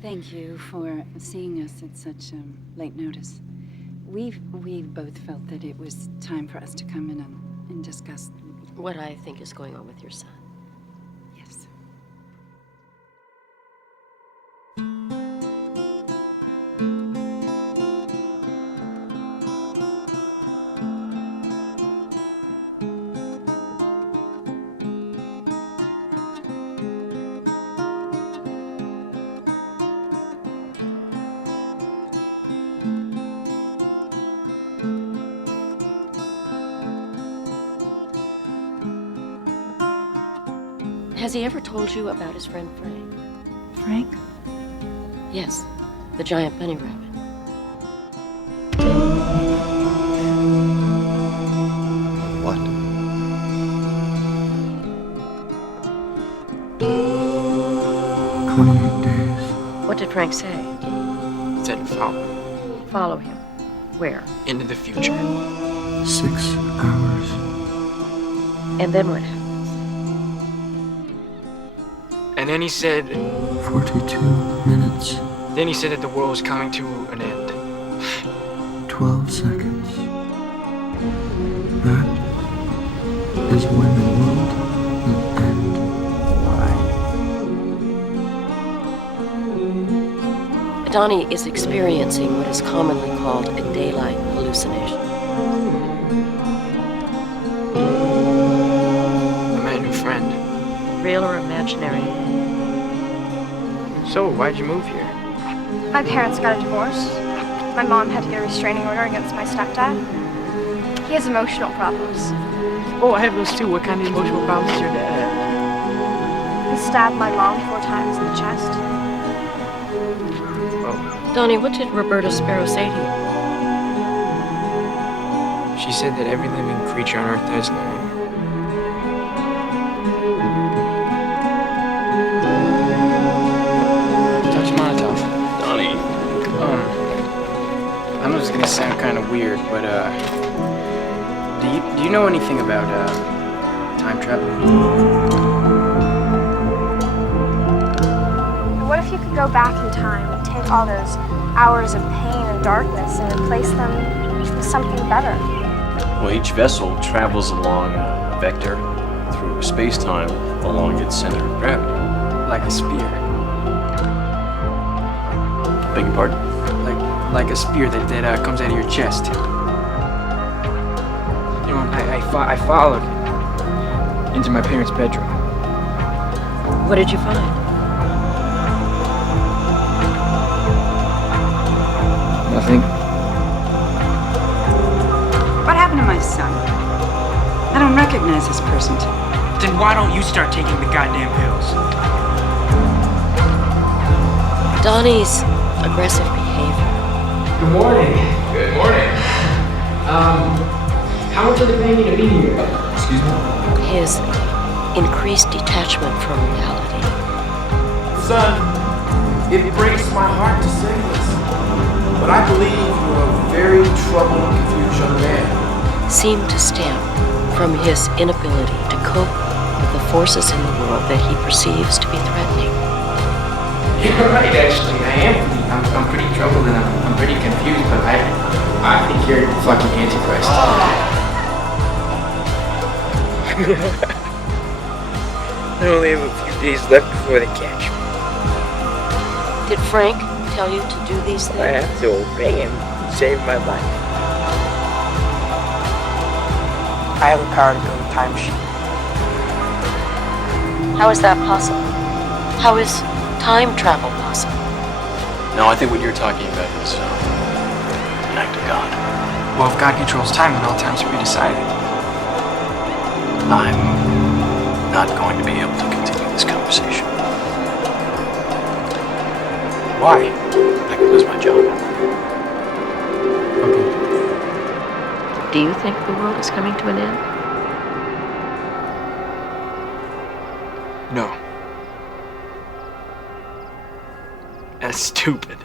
Thank you for seeing us at such late notice. We both felt that it was time for us to come in and discuss what I think is going on with your son. Yes. Has he ever told you about his friend Frank? Frank? Yes, the giant bunny rabbit. What? What did Frank say? He said follow. Follow him. Where? Into the future. 6 hours. And then what happened? And then he said... 42 minutes. Then he said that the world was coming to an end. 12 seconds. That is when the world will end. Why? Donnie is experiencing what is commonly called a daylight hallucination. I met a new friend. Real or imaginary? So, why'd you move here? My parents got a divorce. My mom had to get a restraining order against my stepdad. He has emotional problems. Oh, I have those too. What kind of emotional problems does your dad have? He stabbed my mom 4 times in the chest. Oh. Donnie, what did Roberta Sparrow say to you? She said that every living creature on Earth has no home. Donnie. I know this is gonna sound kind of weird, but do you know anything about time travel? What if you could go back in time and take all those hours of pain and darkness and replace them with something better? Well, each vessel travels along a vector through space-time along its center of gravity. Like a spear. Beg your pardon? Like a spear that comes out of your chest. You know, I followed into my parents' bedroom. What did you find? Nothing. What happened to my son? I don't recognize this person. Then why don't you start taking the goddamn pills? Donnie's aggressive behavior. Good morning. Good morning. How much are they paying you to be here? Excuse me? His increased detachment from reality. Son, it breaks my heart to say this, but I believe you're a very troubled and confused young man. Seemed to stem from his inability to cope with the forces in the world that he perceives to be threatening. You're right, actually. I'm pretty troubled and I'm pretty confused, but I think you're fucking Antichrist. I only have a few days left before they catch me. Did Frank tell you to do these things? I have to obey him. He saved my life. I have the power to build a time machine. How is that possible? How is time travel possible? No, I think what you're talking about is an act of God. Well, if God controls time, then all times should be decided. I'm not going to be able to continue this conversation. Why? I could lose my job. Okay. Do you think the world is coming to an end? No. That's stupid.